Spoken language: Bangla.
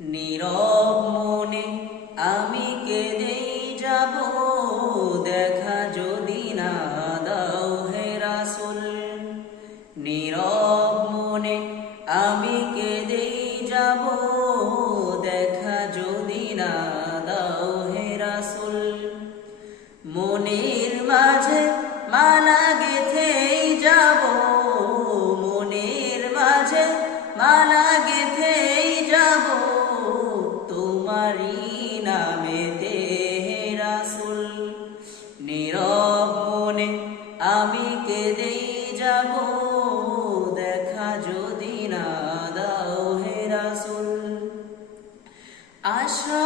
নীরব মনে আমি কেঁদেই যাব, দেখা যদি না দাও হে রাসূল। নীরব মনে আমি কেঁদেই যাব, দেখা যদি না দাও হে রাসূল। মনের মাঝে মালা গেঁথেই যাব, মনের মাঝে মালা গেঁথেই যাব, তোমারই নামেতে হে রাসূল। নীরব মনে আমি কেঁদেই যাব, দেখা যদি না দাও হে রাসূল। আশা